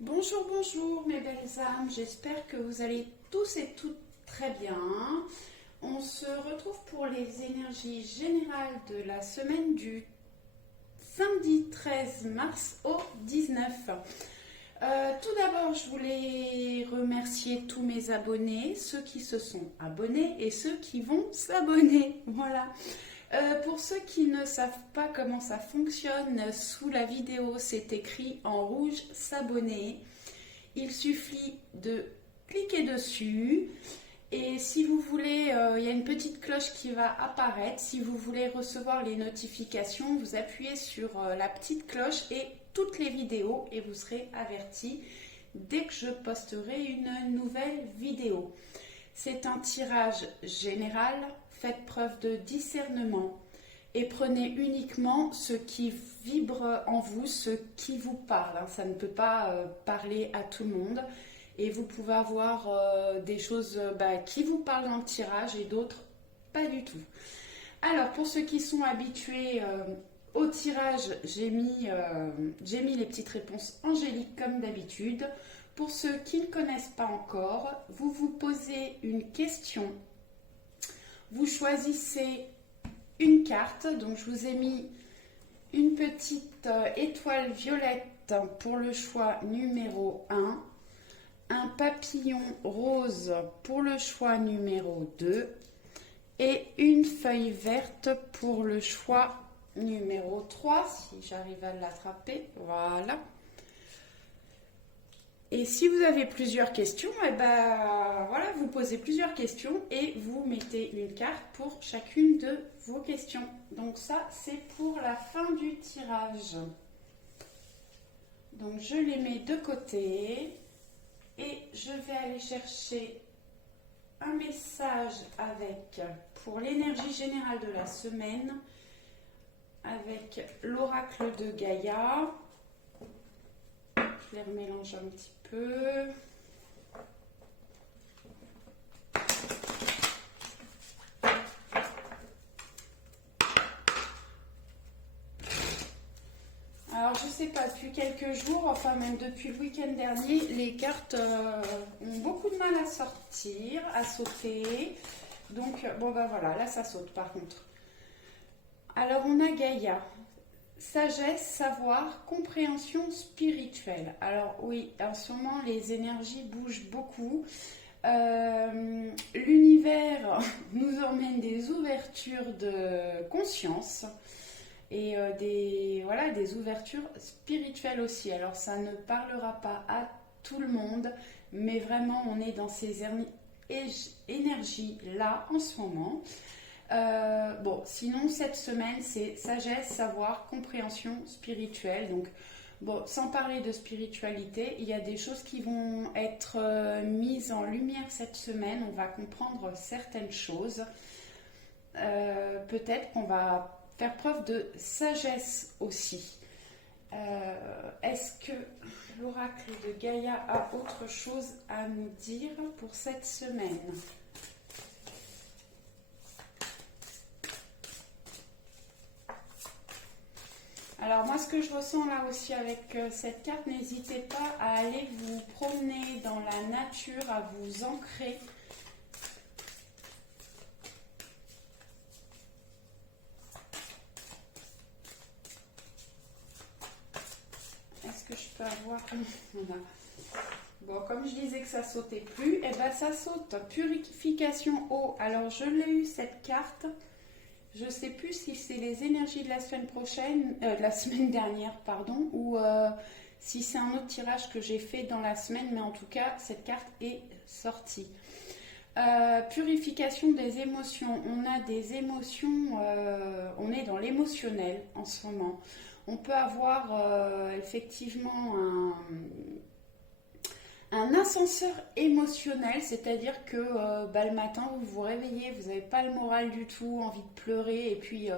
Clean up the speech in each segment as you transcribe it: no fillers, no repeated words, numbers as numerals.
Bonjour, bonjour mes belles âmes, j'espère que vous allez tous et toutes très bien. On se retrouve pour les énergies générales de la semaine du samedi 13 mars au 19. Tout d'abord, je voulais remercier tous mes abonnés, ceux qui se sont abonnés et ceux qui vont s'abonner. Voilà. Pour ceux qui ne savent pas comment ça fonctionne, sous la vidéo, c'est écrit en rouge s'abonner. Il suffit de cliquer dessus. Et si vous voulez, il y a une petite cloche qui va apparaître. Si vous voulez recevoir les notifications, vous appuyez sur la petite cloche et toutes les vidéos et vous serez averti dès que je posterai une nouvelle vidéo. C'est un tirage général. Faites preuve de discernement et prenez uniquement ce qui vibre en vous, ce qui vous parle. Ça ne peut pas parler à tout le monde. Et vous pouvez avoir des choses qui vous parlent dans le tirage et d'autres pas du tout. Alors, pour ceux qui sont habitués au tirage, j'ai mis les petites réponses angéliques comme d'habitude. Pour ceux qui ne connaissent pas encore, vous vous posez une question. Vous choisissez une carte. Donc, je vous ai mis une petite étoile violette pour le choix numéro 1. Un papillon rose pour le choix numéro 2 et une feuille verte pour le choix numéro 3, si j'arrive à l'attraper, voilà. Et si vous avez plusieurs questions, voilà, vous posez plusieurs questions et vous mettez une carte pour chacune de vos questions. Donc ça, c'est pour la fin du tirage. Donc je les mets de côté. Et je vais aller chercher un message pour l'énergie générale de la semaine, avec l'oracle de Gaïa. Je les remélange un petit peu. Alors, je sais pas, depuis quelques jours, enfin même depuis le week-end dernier, les cartes ont beaucoup de mal à sortir, à sauter. Donc, voilà, là ça saute par contre. Alors, on a Gaïa. Sagesse, savoir, compréhension spirituelle. Alors oui, en ce moment, les énergies bougent beaucoup. L'univers nous emmène des ouvertures de conscience. Et des ouvertures spirituelles aussi. Alors ça ne parlera pas à tout le monde, mais vraiment on est dans ces énergies là en ce moment. Sinon cette semaine c'est sagesse, savoir, compréhension spirituelle. Donc sans parler de spiritualité, il y a des choses qui vont être mises en lumière cette semaine. On va comprendre certaines choses. Peut-être qu'on va faire preuve de sagesse aussi. Est-ce que l'oracle de Gaïa a autre chose à nous dire pour cette semaine? Alors moi, ce que je ressens là aussi avec cette carte, n'hésitez pas à aller vous promener dans la nature, à vous ancrer. Que je peux avoir. Voilà. Bon, comme je disais que ça sautait plus, et ça saute. Purification eau. Alors je l'ai eu cette carte. Je ne sais plus si c'est les énergies de la semaine prochaine, de la semaine dernière, pardon, ou si c'est un autre tirage que j'ai fait dans la semaine, mais en tout cas cette carte est sortie. Purification des émotions. On a des émotions, on est dans l'émotionnel en ce moment. On peut avoir effectivement un ascenseur émotionnel, c'est-à-dire que le matin, vous vous réveillez, vous n'avez pas le moral du tout, envie de pleurer, et puis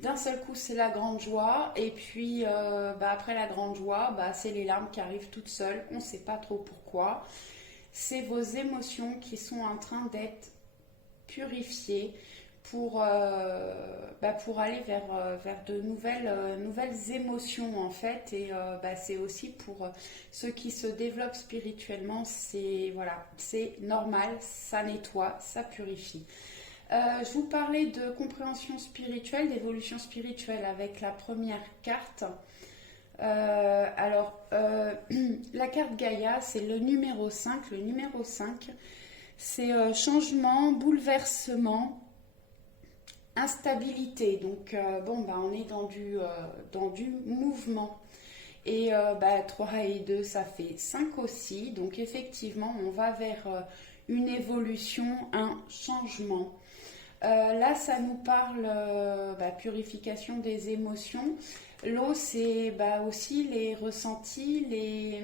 d'un seul coup, c'est la grande joie, et puis après la grande joie, c'est les larmes qui arrivent toutes seules, on ne sait pas trop pourquoi. C'est vos émotions qui sont en train d'être purifiées pour aller vers de nouvelles émotions en fait. Et c'est aussi pour ceux qui se développent spirituellement, c'est normal, ça nettoie, ça purifie. Je vous parlais de compréhension spirituelle, d'évolution spirituelle avec la première carte. La carte Gaïa, c'est le numéro 5. Le numéro 5, c'est changement, bouleversement, instabilité. Donc, on est dans du mouvement. Et 3 et 2, ça fait 5 aussi. Donc, effectivement, on va vers une évolution, un changement. Là, ça nous parle purification des émotions. L'eau, c'est aussi les ressentis, les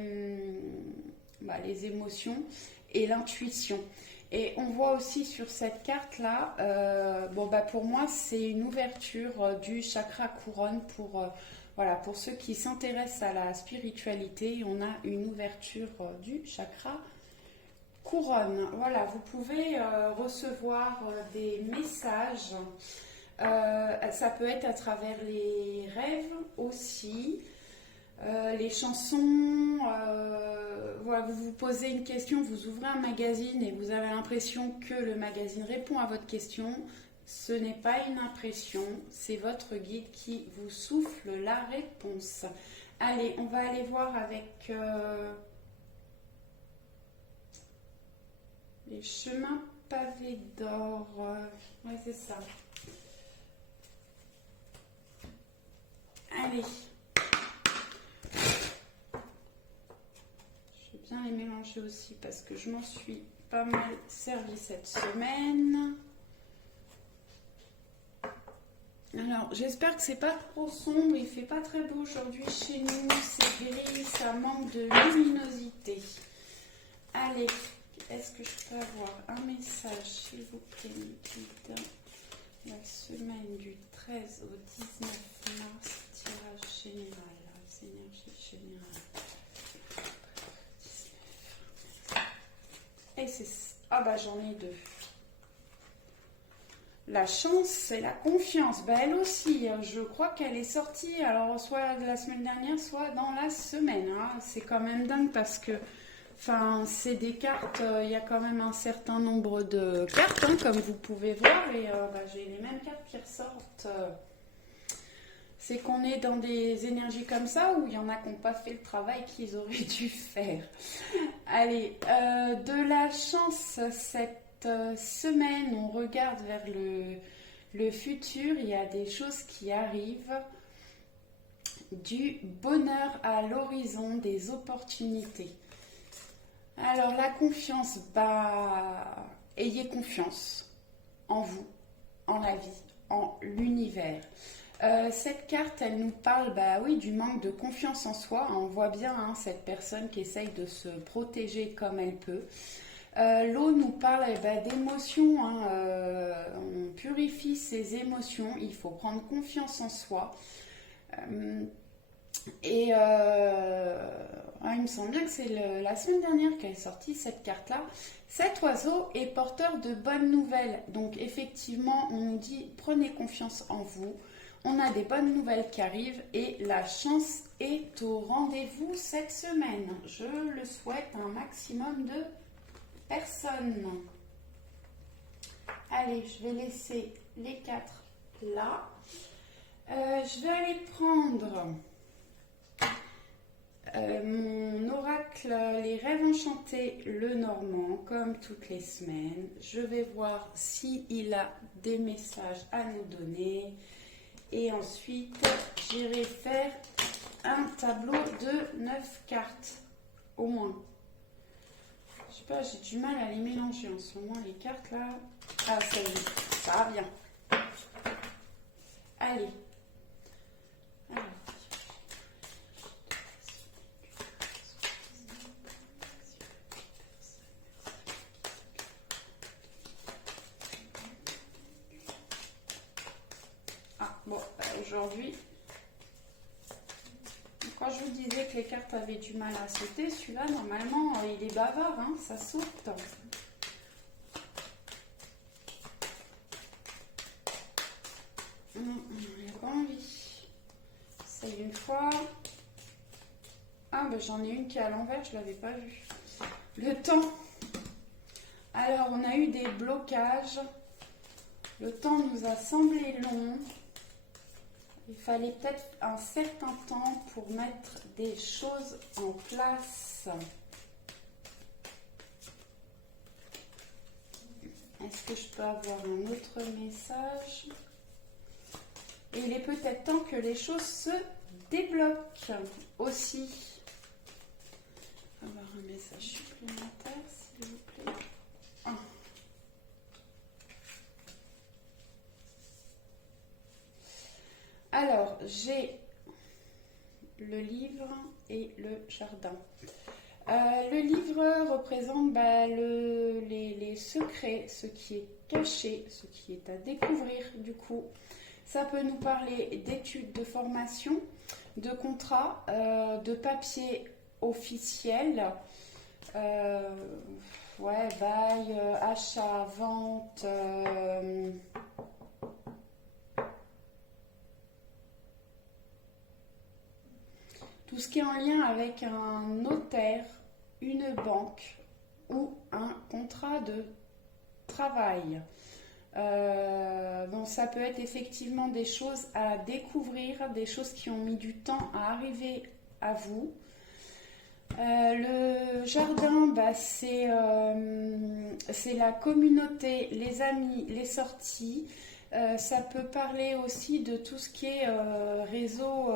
émotions et l'intuition. Et on voit aussi sur cette carte-là, pour moi, c'est une ouverture du chakra couronne pour ceux qui s'intéressent à la spiritualité. On a une ouverture du chakra couronne. Voilà, vous pouvez recevoir des messages. Ça peut être à travers les rêves aussi, les chansons. Vous vous posez une question, vous ouvrez un magazine et vous avez l'impression que le magazine répond à votre question. Ce n'est pas une impression, c'est votre guide qui vous souffle la réponse. Allez, on va aller voir avec les chemins pavés d'or. Ouais, c'est ça. Allez. Je vais bien les mélanger aussi parce que je m'en suis pas mal servi cette semaine. Alors, j'espère que c'est pas trop sombre. Il fait pas très beau aujourd'hui chez nous. C'est gris, ça manque de luminosité. Allez, est-ce que je peux avoir un message, s'il vous plaît, guide, la semaine du 13 au 19 mars, tirage général, les énergies générales. Et c'est... j'en ai 2. La chance et la confiance, elle aussi, je crois qu'elle est sortie, alors soit la semaine dernière, soit dans la semaine. C'est quand même dingue parce que, c'est des cartes, il y a quand même un certain nombre de cartes, comme vous pouvez voir, et j'ai les mêmes cartes qui ressortent. C'est qu'on est dans des énergies comme ça où il y en a qui n'ont pas fait le travail qu'ils auraient dû faire. Allez, de la chance, cette semaine, on regarde vers le futur, il y a des choses qui arrivent, du bonheur à l'horizon, des opportunités. Alors la confiance, ayez confiance en vous, en la vie, en l'univers. Cette carte, elle nous parle du manque de confiance en soi. On voit bien cette personne qui essaye de se protéger comme elle peut. L'eau nous parle d'émotions, on purifie ses émotions, il faut prendre confiance en soi. Il me semble bien que c'est la semaine dernière qu'elle est sortie cette carte-là. Cet oiseau est porteur de bonnes nouvelles. Donc effectivement, on nous dit prenez confiance en vous. On a des bonnes nouvelles qui arrivent et la chance est au rendez-vous cette semaine. Je le souhaite un maximum de personnes. Allez, je vais laisser les 4 là. Je vais aller prendre mon oracle, les rêves enchantés, le normand, comme toutes les semaines. Je vais voir s'il a des messages à nous donner. Et ensuite, j'irai faire un tableau de 9 cartes, au moins. Je sais pas, j'ai du mal à les mélanger en ce moment, les cartes là. Ah, ça y est, ça revient. Allez. Aujourd'hui, quand je vous disais que les cartes avaient du mal à sauter, celui-là, normalement, il est bavard, ça saute. Il n'y a pas envie. C'est une fois. Ah, ben j'en ai une qui est à l'envers, je ne l'avais pas vue. Le temps. Alors, on a eu des blocages. Le temps nous a semblé long. Il fallait peut-être un certain temps pour mettre des choses en place. Est-ce que je peux avoir un autre message? Et il est peut-être temps que les choses se débloquent aussi. Avoir un message supplémentaire, s'il vous plaît. Ah. Alors, j'ai le livre et le jardin. Le livre représente les secrets, ce qui est caché, ce qui est à découvrir du coup. Ça peut nous parler d'études, de formation, de contrats, de papiers officiels, bail, achat, vente, tout ce qui est en lien avec un notaire, une banque ou un contrat de travail. Ça peut être effectivement des choses à découvrir, des choses qui ont mis du temps à arriver à vous. Le jardin, c'est la communauté, les amis, les sorties. Ça peut parler aussi de tout ce qui est réseau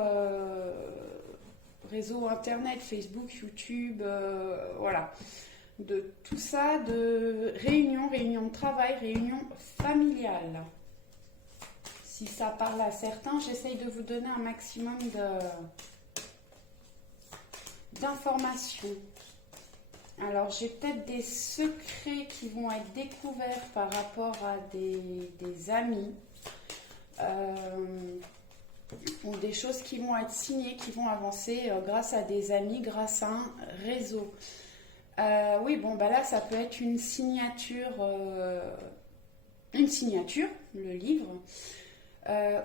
internet, Facebook, YouTube, voilà. De tout ça, de réunion de travail, réunion familiale. Si ça parle à certains, j'essaye de vous donner un maximum d'informations. Alors, j'ai peut-être des secrets qui vont être découverts par rapport à des amis. Ou des choses qui vont être signées, qui vont avancer grâce à des amis, grâce à un réseau. Là, ça peut être une signature, le livre.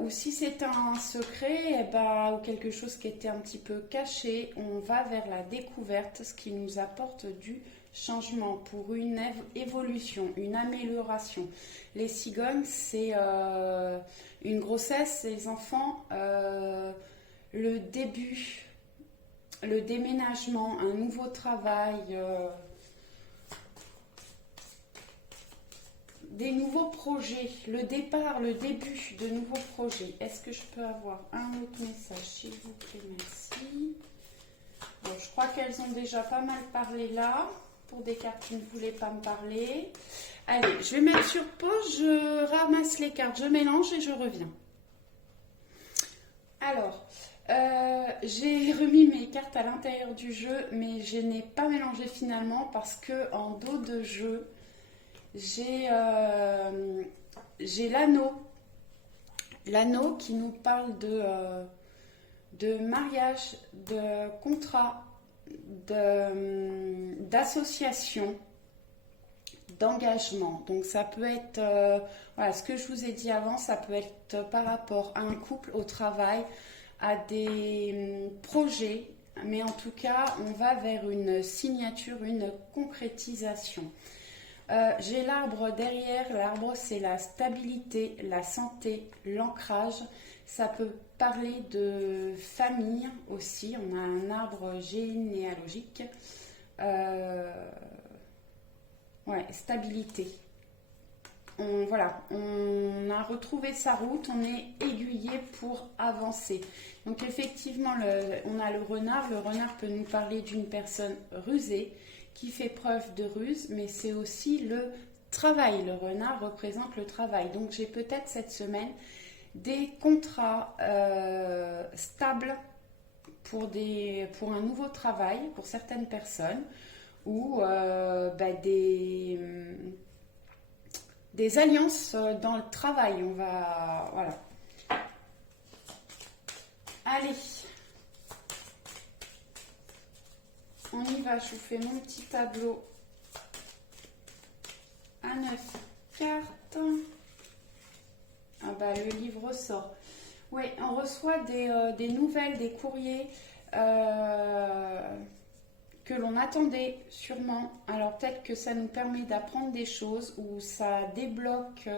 Ou si c'est un secret, ou quelque chose qui était un petit peu caché, on va vers la découverte, ce qui nous apporte du changement pour une évolution, une amélioration. Les cigognes, c'est une grossesse, les enfants, le début, le déménagement, un nouveau travail, des nouveaux projets, le départ, le début de nouveaux projets. Est-ce que je peux avoir un autre message, s'il vous plaît? Merci. Bon, je crois qu'elles ont déjà pas mal parlé là, pour des cartes qui ne voulaient pas me parler. Allez, je vais mettre sur pause, je ramasse les cartes, je mélange et je reviens. Alors, j'ai remis mes cartes à l'intérieur du jeu, mais je n'ai pas mélangé finalement parce que en dos de jeu, j'ai l'anneau. L'anneau qui nous parle de mariage, de contrat, d'association, d'engagement. Donc ça peut être, ce que je vous ai dit avant, ça peut être par rapport à un couple, au travail, à des projets, mais en tout cas, on va vers une signature, une concrétisation. J'ai l'arbre derrière. L'arbre, c'est la stabilité, la santé, l'ancrage. Ça peut parler de famille aussi. On a un arbre généalogique. Stabilité. On a retrouvé sa route, on est aiguillé pour avancer. Donc effectivement, on a le renard. Le renard peut nous parler d'une personne rusée, qui fait preuve de ruse, mais c'est aussi le travail. Le renard représente le travail. Donc j'ai peut-être cette semaine des contrats stables pour un nouveau travail pour certaines personnes, ou des alliances dans le travail. Voilà. Allez. On y va, je vous fais mon petit tableau à 9 cartes. Ah bah, le livre sort. Oui, on reçoit des nouvelles, des courriers que l'on attendait sûrement. Alors peut-être que ça nous permet d'apprendre des choses ou ça débloque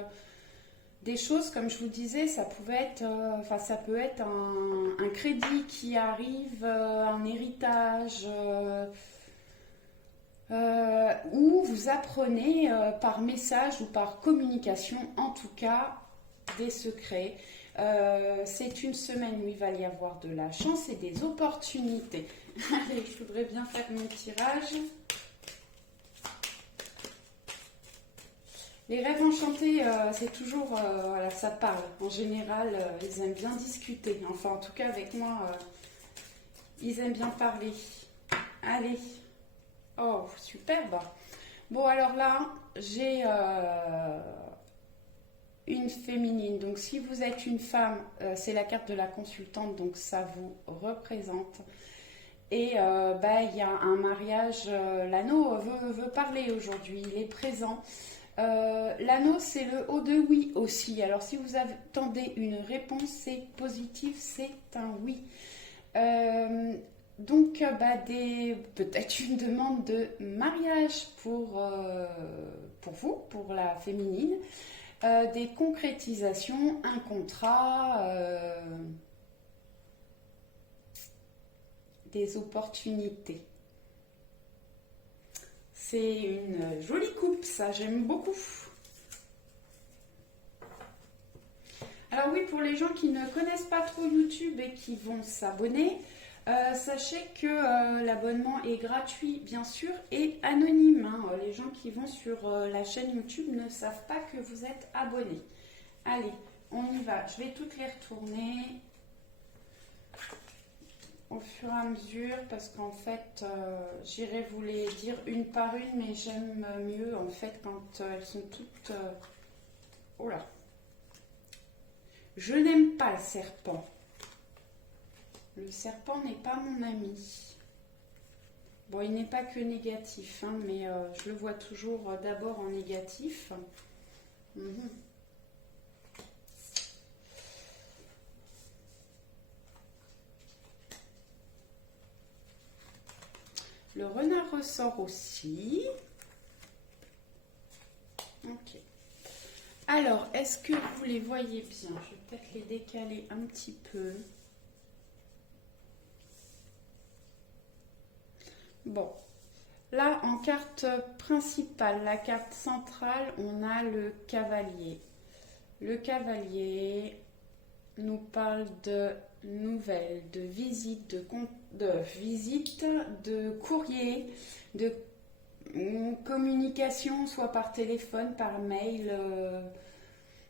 des choses, comme je vous disais, ça pouvait être, ça peut être un crédit qui arrive, un héritage, où vous apprenez par message ou par communication, en tout cas, des secrets. C'est une semaine où il va y avoir de la chance et des opportunités. Allez, je voudrais bien faire mon tirage. Les rêves enchantés, c'est toujours, voilà, ça parle. En général, ils aiment bien discuter. Enfin, en tout cas, avec moi, ils aiment bien parler. Allez. Oh, superbe. Bon, alors là, j'ai une féminine. Donc, si vous êtes une femme, c'est la carte de la consultante, donc ça vous représente. Et il y a un mariage. L'anneau veut parler aujourd'hui, il est présent. L'anneau, c'est le haut de oui aussi. Alors, si vous attendez une réponse, c'est positive, c'est un oui. Donc, peut-être une demande de mariage pour vous, pour la féminine. Des concrétisations, un contrat, des opportunités. C'est une jolie coupe, ça, j'aime beaucoup. Alors oui, pour les gens qui ne connaissent pas trop YouTube et qui vont s'abonner, sachez que l'abonnement est gratuit, bien sûr, et anonyme. Hein. Les gens qui vont sur la chaîne YouTube ne savent pas que vous êtes abonné. Allez, on y va. Je vais toutes les retourner au fur et à mesure parce qu'en fait, j'irai vous les dire une par une, mais j'aime mieux en fait quand elles sont toutes... Oh là! Je n'aime pas le serpent. Le serpent n'est pas mon ami. Bon, il n'est pas que négatif, hein, mais je le vois toujours d'abord en négatif. Le renard ressort aussi. Ok. Alors, est-ce que vous les voyez bien? Je vais peut-être les décaler un petit peu. Bon, là en carte principale, la carte centrale, on a le cavalier. Le cavalier nous parle de nouvelles, de visites, de courrier, de communication, soit par téléphone, par mail,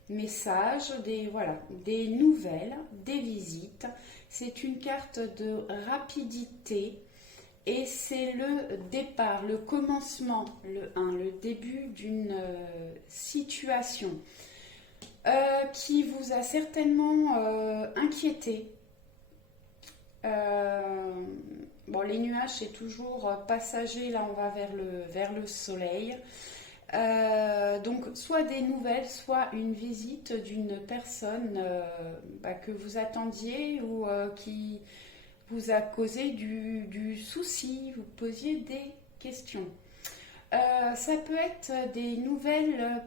message, des nouvelles, des visites. C'est une carte de rapidité. Et c'est le départ, le commencement, le début d'une situation qui vous a certainement inquiété. Les nuages, c'est toujours passager, là on va vers le soleil. Donc soit des nouvelles, soit une visite d'une personne que vous attendiez ou qui vous a causé du souci, vous posiez des questions. Ça peut être des nouvelles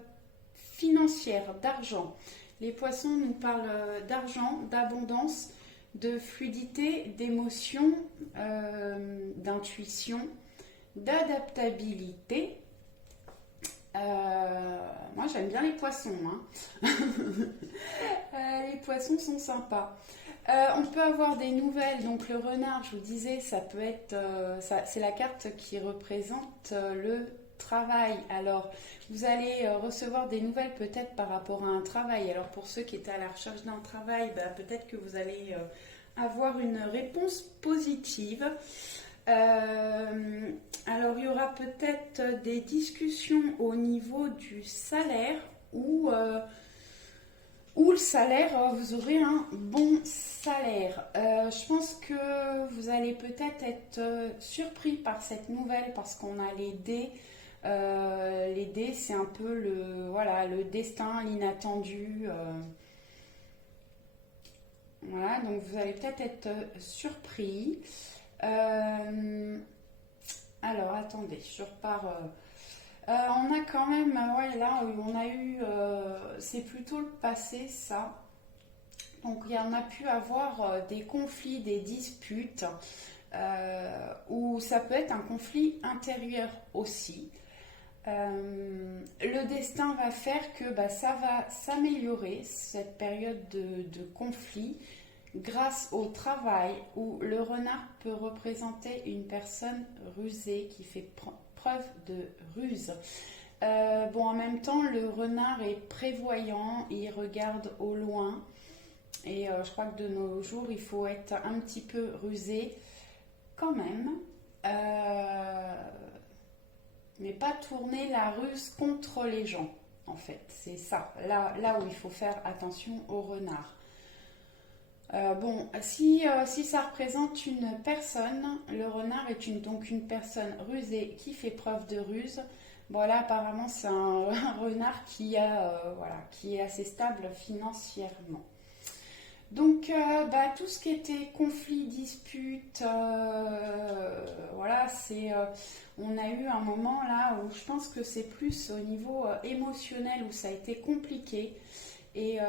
financières, d'argent. Les poissons nous parlent d'argent, d'abondance, de fluidité, d'émotion, d'intuition, d'adaptabilité. Moi j'aime bien les poissons. Hein. Les poissons sont sympas. On peut avoir des nouvelles, donc le renard, je vous disais, ça peut être, c'est la carte qui représente le travail. Alors, vous allez recevoir des nouvelles peut-être par rapport à un travail. Alors, pour ceux qui étaient à la recherche d'un travail, peut-être que vous allez avoir une réponse positive. Alors, il y aura peut-être des discussions au niveau du salaire ou le salaire, vous aurez un bon salaire. Je pense que vous allez peut-être être surpris par cette nouvelle parce qu'on a les dés. Les dés, c'est un peu le destin, l'inattendu. Voilà, donc vous allez peut-être être surpris. Alors, attendez, je repars. On a quand même, ouais, là, on a eu, c'est plutôt le passé, ça. Donc, il y en a pu avoir des conflits, des disputes, ou ça peut être un conflit intérieur aussi. Le destin va faire que bah, ça va s'améliorer, cette période de conflit, grâce au travail où le renard peut représenter une personne rusée qui fait preuve de ruse. Bon, en même temps, le renard est prévoyant, il regarde au loin. Et je crois que de nos jours, il faut être un petit peu rusé quand même. Mais pas tourner la ruse contre les gens, en fait. C'est ça, là où il faut faire attention au renard. Bon, si ça représente une personne, le renard est donc une personne rusée qui fait preuve de ruse. Bon, là, apparemment, c'est un renard qui est assez stable financièrement. Donc, tout ce qui était conflit, dispute, voilà, on a eu un moment là où je pense que c'est plus au niveau émotionnel où ça a été compliqué. Et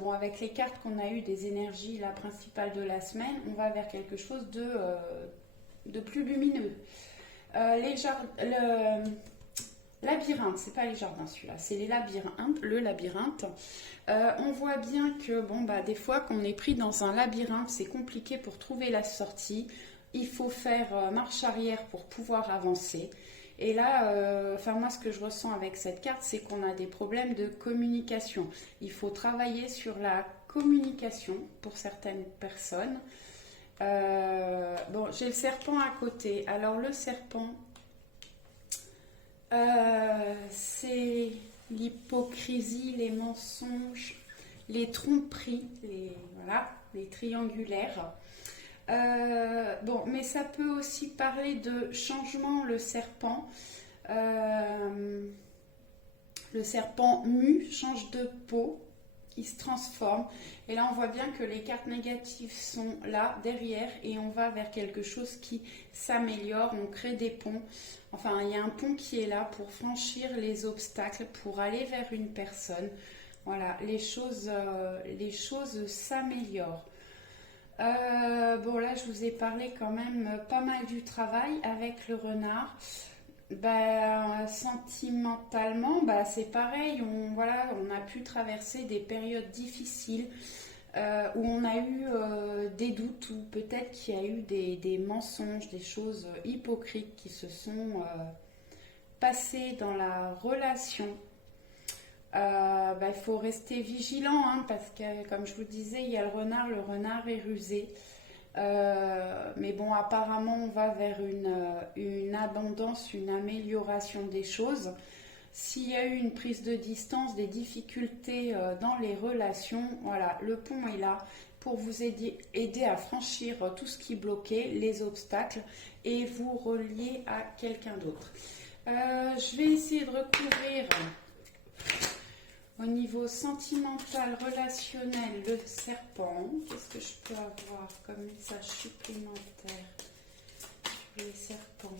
bon, avec les cartes qu'on a eues des énergies, la principale de la semaine, on va vers quelque chose de plus lumineux. Le labyrinthe, c'est pas les jardins celui-là, c'est le labyrinthe. On voit bien que bon bah des fois qu'on est pris dans un labyrinthe, c'est compliqué pour trouver la sortie. Il faut faire marche arrière pour pouvoir avancer. Et là, moi ce que je ressens avec cette carte, c'est qu'on a des problèmes de communication. Il faut travailler sur la communication pour certaines personnes. Bon, j'ai le serpent à côté. Alors le serpent, c'est l'hypocrisie, les mensonges, les tromperies, les triangulaires. Bon, mais ça peut aussi parler de changement, le serpent. Le serpent mue, change de peau, il se transforme. Et là, on voit bien que les cartes négatives sont là, derrière, et on va vers quelque chose qui s'améliore. On crée des ponts. Enfin, il y a un pont qui est là pour franchir les obstacles, pour aller vers une personne. Voilà, les choses s'améliorent. Bon, là, je vous ai parlé quand même pas mal du travail avec le renard. Sentimentalement, c'est pareil. On a pu traverser des périodes difficiles où on a eu des doutes, ou peut-être qu'il y a eu des mensonges, des choses hypocrites qui se sont passées dans la relation. Il faut rester vigilant, hein, parce que comme je vous disais, il y a le renard est rusé. Mais bon, apparemment, on va vers une abondance, une amélioration des choses. S'il y a eu une prise de distance, des difficultés dans les relations, voilà, le pont est là pour vous aider à franchir tout ce qui bloquait, les obstacles, et vous relier à quelqu'un d'autre. Je vais essayer de recouvrir au niveau sentimental, relationnel, le serpent. Qu'est-ce que je peux avoir comme message supplémentaire sur les serpents?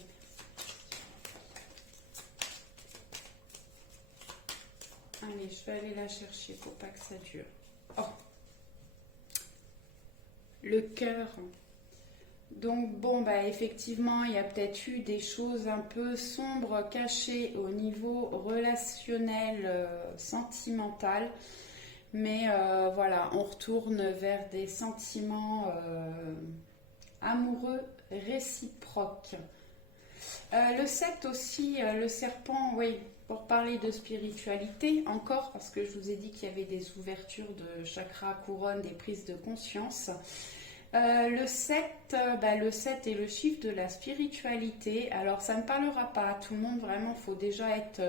Allez, je vais aller la chercher pour pas que ça dure. Oh, le cœur. Donc bon, effectivement, il y a peut-être eu des choses un peu sombres cachées au niveau relationnel, sentimental. Mais voilà, on retourne vers des sentiments amoureux réciproques. Le 7 aussi, le serpent, oui, pour parler de spiritualité, encore, parce que je vous ai dit qu'il y avait des ouvertures de chakra, couronne, des prises de conscience. Le 7 est le chiffre de la spiritualité. Alors, ça ne parlera pas à tout le monde, vraiment, il faut déjà être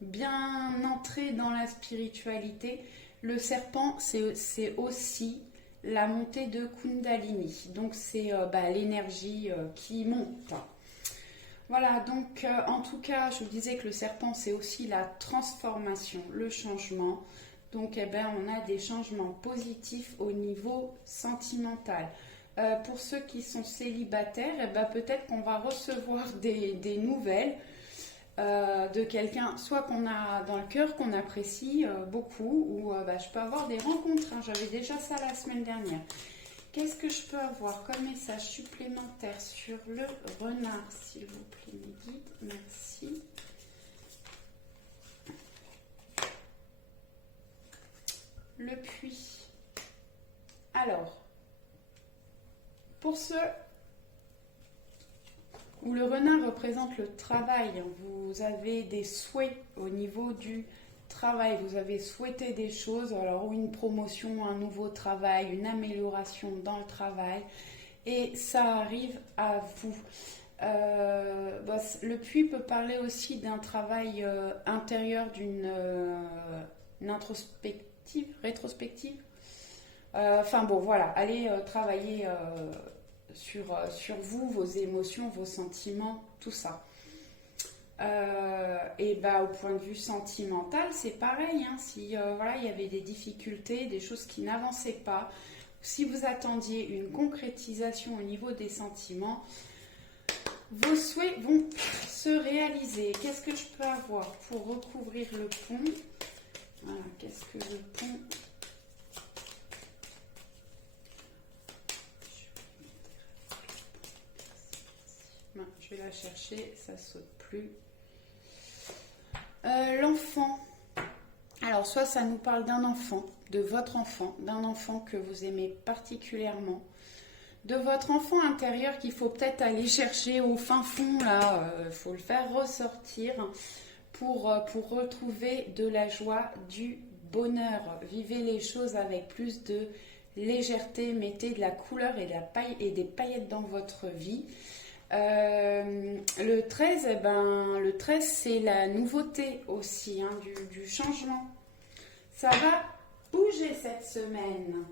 bien entré dans la spiritualité. Le serpent, c'est aussi la montée de Kundalini. Donc, c'est l'énergie qui monte. Voilà, donc en tout cas, je vous disais que le serpent, c'est aussi la transformation, le changement. Donc, eh ben, on a des changements positifs au niveau sentimental. Pour ceux qui sont célibataires, eh ben, peut-être qu'on va recevoir des nouvelles de quelqu'un, soit qu'on a dans le cœur, qu'on apprécie beaucoup, ou bah, je peux avoir des rencontres. Hein. J'avais déjà ça la semaine dernière. Qu'est-ce que je peux avoir comme message supplémentaire sur le renard, s'il vous plaît, mes guides? Merci. Le puits. Alors, pour ceux où le renard représente le travail, vous avez des souhaits au niveau du travail, vous avez souhaité des choses, alors une promotion, un nouveau travail, une amélioration dans le travail, et ça arrive à vous. Le puits peut parler aussi d'un travail intérieur, d'une introspective, rétrospective. Enfin bon, voilà, allez travailler sur vous, vos émotions, vos sentiments, tout ça. Et bah, au point de vue sentimental, c'est pareil. Hein, si voilà, il y avait des difficultés, des choses qui n'avançaient pas, si vous attendiez une concrétisation au niveau des sentiments, vos souhaits vont se réaliser. Qu'est-ce que je peux avoir pour recouvrir le pont? Voilà, qu'est-ce que le pont? Non, je vais la chercher, ça saute plus. L'enfant. Alors, soit ça nous parle d'un enfant, de votre enfant, d'un enfant que vous aimez particulièrement, de votre enfant intérieur qu'il faut peut-être aller chercher au fin fond, là, il faut le faire ressortir pour retrouver de la joie, du bonheur. Vivez les choses avec plus de légèreté, mettez de la couleur et des paillettes dans votre vie. Le 13, eh ben, le 13 c'est la nouveauté aussi, hein, du changement. Ça va bouger cette semaine.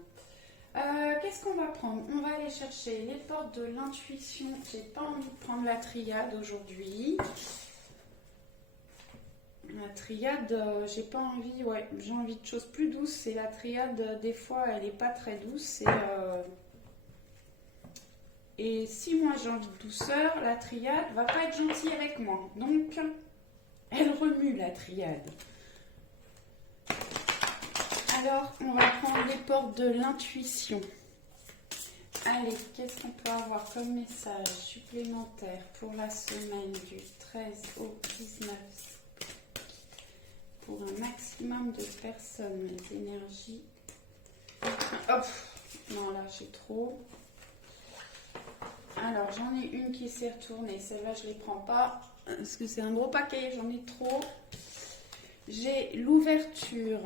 Qu'est-ce qu'on va prendre? On va aller chercher les portes de l'intuition. J'ai pas envie de prendre la triade aujourd'hui. La triade, j'ai pas envie, ouais, j'ai envie de choses plus douces. C'est la triade, des fois, elle est pas très douce. Et si moi j'ai envie de douceur, la triade va pas être gentille avec moi. Donc, elle remue la triade. Alors, on va prendre les portes de l'intuition. Allez, qu'est-ce qu'on peut avoir comme message supplémentaire pour la semaine du 13 au 19 pour un maximum de personnes, les énergies. Hop, non là j'ai trop. Alors j'en ai une qui s'est retournée, celle-là je ne les prends pas parce que c'est un gros paquet, j'en ai trop. J'ai l'ouverture,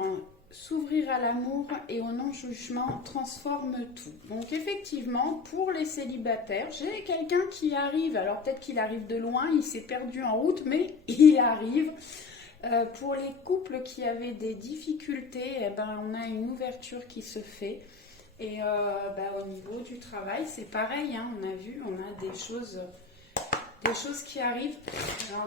s'ouvrir à l'amour et au non-jugement transforme tout. Donc effectivement, pour les célibataires, j'ai quelqu'un qui arrive, alors peut-être qu'il arrive de loin, il s'est perdu en route, mais il arrive. Pour les couples qui avaient des difficultés, eh ben, on a une ouverture qui se fait. Et au niveau du travail, c'est pareil, hein, on a vu, on a des choses qui arrivent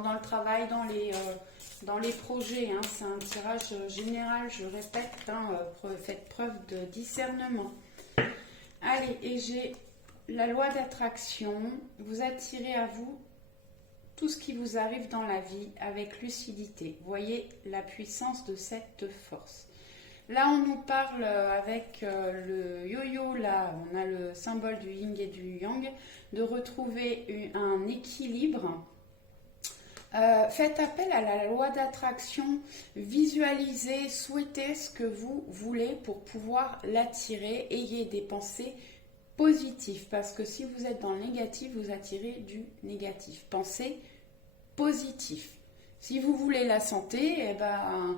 dans le travail, dans les projets. Hein, c'est un tirage général, je répète, hein, faites preuve de discernement. Allez, et j'ai la loi d'attraction. Vous attirez à vous tout ce qui vous arrive dans la vie avec lucidité. Voyez la puissance de cette force. Là, on nous parle avec le yo-yo, là, on a le symbole du yin et du yang, de retrouver un équilibre. Faites appel à la loi d'attraction, visualisez, souhaitez ce que vous voulez pour pouvoir l'attirer. Ayez des pensées positives, parce que si vous êtes dans le négatif, vous attirez du négatif. Pensez positif. Si vous voulez la santé, eh ben...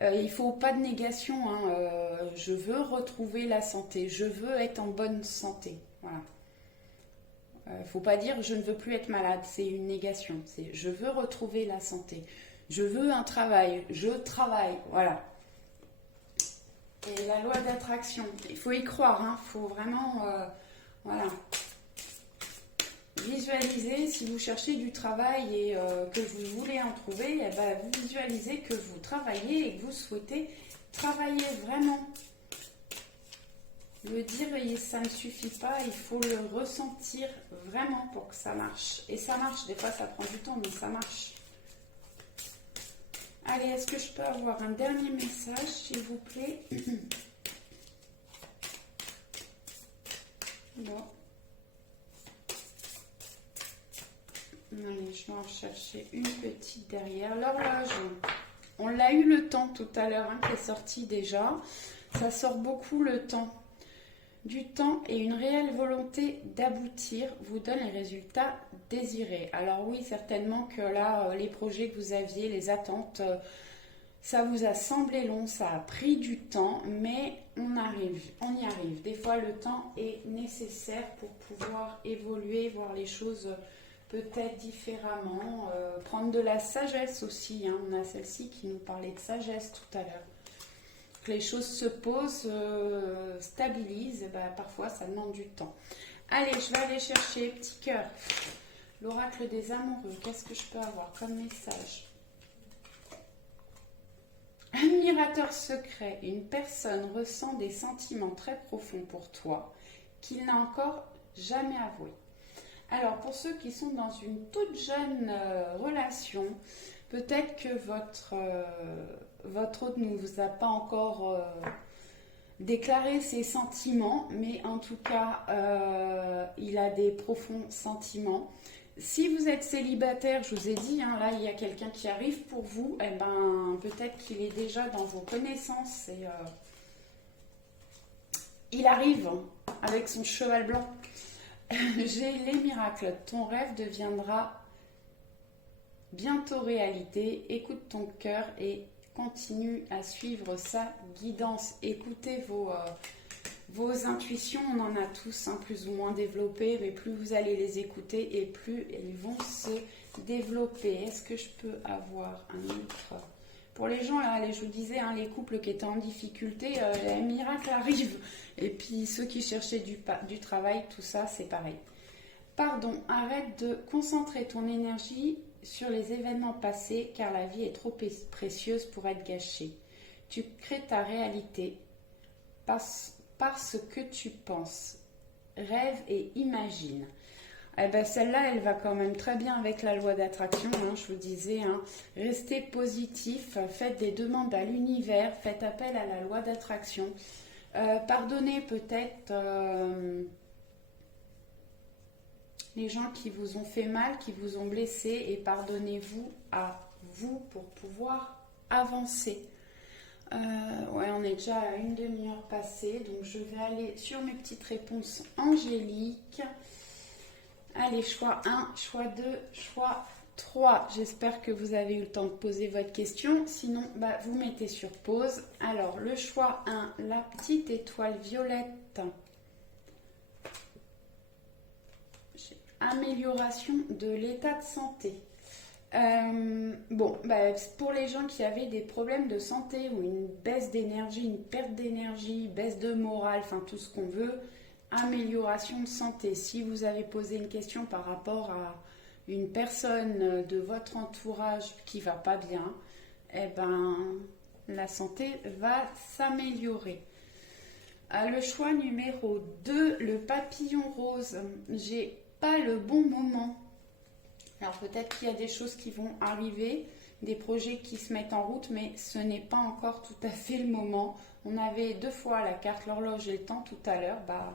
il ne faut pas de négation, hein. Je veux retrouver la santé, je veux être en bonne santé. Voilà. Il ne faut pas dire je ne veux plus être malade, c'est une négation. C'est je veux retrouver la santé, je veux un travail, je travaille. Voilà. Et la loi d'attraction, il faut y croire, il faut vraiment. Voilà. Visualisez, si vous cherchez du travail et que vous voulez en trouver, eh ben, visualisez que vous travaillez et que vous souhaitez travailler vraiment. Le dire, ça ne suffit pas, il faut le ressentir vraiment pour que ça marche. Et ça marche, des fois ça prend du temps, mais ça marche. Allez, est-ce que je peux avoir un dernier message, s'il vous plaît? Bon. Allez, je vais en chercher une petite derrière. L'horloge, on l'a eu le temps tout à l'heure, hein, qui est sorti déjà. Ça sort beaucoup le temps. Du temps et une réelle volonté d'aboutir vous donne les résultats désirés. Alors oui, certainement que là, les projets que vous aviez, les attentes, ça vous a semblé long, ça a pris du temps, mais on y arrive. Des fois, le temps est nécessaire pour pouvoir évoluer, voir les choses peut-être différemment, prendre de la sagesse aussi, hein. On a celle-ci qui nous parlait de sagesse tout à l'heure. Que les choses se posent, stabilisent, bah, parfois ça demande du temps. Allez, je vais aller chercher petit cœur. L'oracle des amoureux, qu'est-ce que je peux avoir comme message? Admirateur secret, une personne ressent des sentiments très profonds pour toi qu'il n'a encore jamais avoués. Alors, pour ceux qui sont dans une toute jeune relation, peut-être que votre hôte ne vous a pas encore déclaré ses sentiments, mais en tout cas, il a des profonds sentiments. Si vous êtes célibataire, je vous ai dit, hein, là, il y a quelqu'un qui arrive pour vous, eh ben, peut-être qu'il est déjà dans vos connaissances et il arrive avec son cheval blanc. J'ai les miracles. Ton rêve deviendra bientôt réalité. Écoute ton cœur et continue à suivre sa guidance. Écoutez vos intuitions. On en a tous, hein, plus ou moins développées, mais plus vous allez les écouter et plus elles vont se développer. Est-ce que je peux avoir un autre? Pour les gens, là, je vous disais, hein, les couples qui étaient en difficulté, les miracles arrivent. Et puis ceux qui cherchaient du travail, tout ça, c'est pareil. Pardon, arrête de concentrer ton énergie sur les événements passés, car la vie est trop précieuse pour être gâchée. Tu crées ta réalité parce que tu penses, rêve et imagine. Eh ben, celle-là, elle va quand même très bien avec la loi d'attraction, hein, je vous disais, hein. Restez positif, faites des demandes à l'univers, faites appel à la loi d'attraction. Pardonnez peut-être les gens qui vous ont fait mal, qui vous ont blessé, et pardonnez-vous à vous pour pouvoir avancer. Ouais, on est déjà à une demi-heure passée, donc je vais aller sur mes petites réponses angéliques. Allez, choix 1, choix 2, choix 3. J'espère que vous avez eu le temps de poser votre question. Sinon, bah, vous mettez sur pause. Alors, le choix 1, la petite étoile violette. Amélioration de l'état de santé. Bon, bah, pour les gens qui avaient des problèmes de santé ou une baisse d'énergie, une perte d'énergie, baisse de morale, enfin tout ce qu'on veut, amélioration de santé. Si vous avez posé une question par rapport à une personne de votre entourage qui va pas bien, eh ben, la santé va s'améliorer. Le choix numéro 2, le papillon rose. J'ai pas le bon moment. Alors peut-être qu'il y a des choses qui vont arriver, des projets qui se mettent en route, mais ce n'est pas encore tout à fait le moment. On avait 2 fois la carte, l'horloge et le temps tout à l'heure. Bah,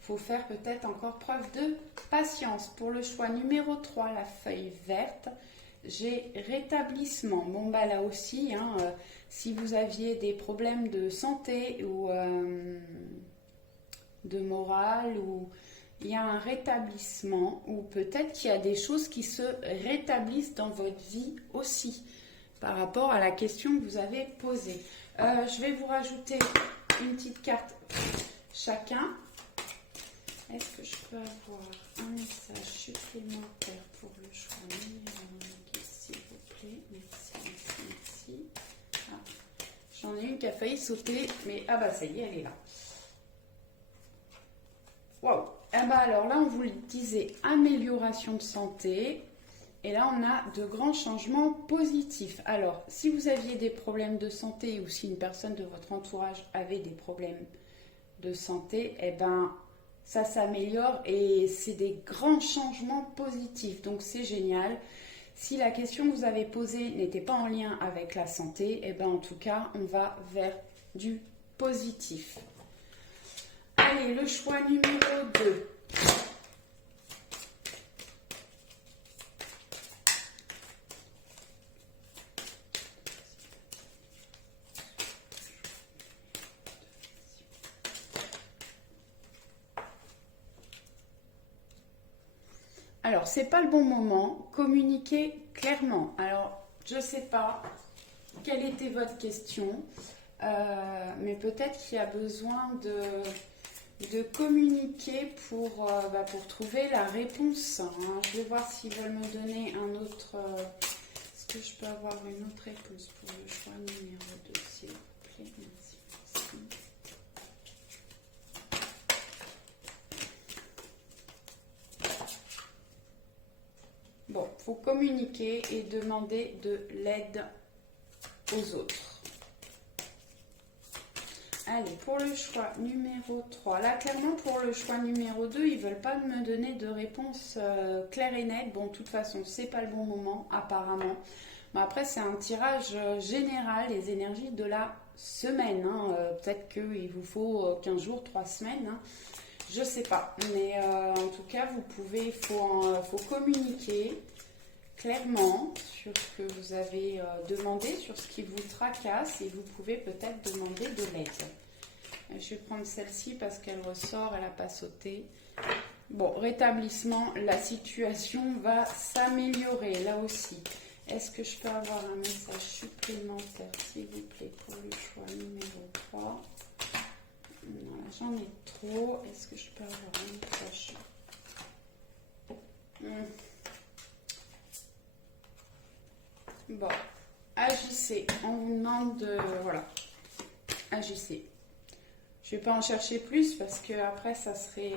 faut faire peut-être encore preuve de patience. Pour le choix numéro 3, la feuille verte, j'ai rétablissement. Bon, bah là aussi, hein, si vous aviez des problèmes de santé ou de morale, ou il y a un rétablissement, ou peut-être qu'il y a des choses qui se rétablissent dans votre vie aussi, par rapport à la question que vous avez posée. Je vais vous rajouter une petite carte chacun. Est-ce que je peux avoir un message supplémentaire pour le choix numéro 1, s'il vous plaît? Merci, merci. Ah, j'en ai une qui a failli sauter, mais ah bah ça y est, elle est là. Waouh! Eh ben bah alors là, on vous le disait, amélioration de santé. Et là, on a de grands changements positifs. Alors, si vous aviez des problèmes de santé ou si une personne de votre entourage avait des problèmes de santé, eh ben, ça s'améliore et c'est des grands changements positifs. Donc, c'est génial. Si la question que vous avez posée n'était pas en lien avec la santé, eh ben, en tout cas, on va vers du positif. Allez, le choix numéro 2. Alors, c'est pas le bon moment. Communiquez clairement. Alors, je sais pas quelle était votre question, mais peut-être qu'il y a besoin de communiquer pour trouver la réponse. Hein. Je vais voir s'ils veulent me donner un autre... Est-ce que je peux avoir une autre réponse pour le choix numéro 2, s'il vous plaît? Merci. Bon, il faut communiquer et demander de l'aide aux autres. Allez, pour le choix numéro 3. Là, clairement, pour le choix numéro 2, ils ne veulent pas me donner de réponse claire et nette. Bon, de toute façon, c'est pas le bon moment, apparemment. Mais après, c'est un tirage général, les énergies de la semaine. Hein. Peut-être qu'il vous faut 15 jours, 3 semaines. Hein. Je ne sais pas. Mais en tout cas, vous pouvez, faut communiquer clairement sur ce que vous avez demandé, sur ce qui vous tracasse, et vous pouvez peut-être demander de l'aide. Je vais prendre celle-ci parce qu'elle ressort, elle n'a pas sauté. Bon, rétablissement, la situation va s'améliorer là aussi. Est-ce que je peux avoir un message supplémentaire, s'il vous plaît, pour le choix numéro 3? Non, là, j'en ai trop. Est-ce que je peux avoir un message? Bon, agissez. On vous demande de... Voilà. Agissez. Je ne vais pas en chercher plus parce que après ça serait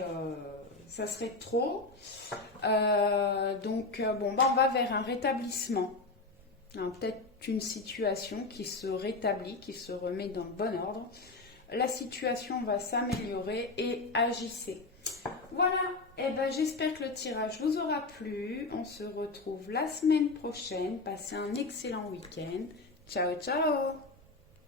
trop. Bon, on va vers un rétablissement. Peut-être une situation qui se rétablit, qui se remet dans le bon ordre. La situation va s'améliorer et agissez. Voilà, et j'espère que le tirage vous aura plu. On se retrouve la semaine prochaine. Passez un excellent week-end. Ciao, ciao!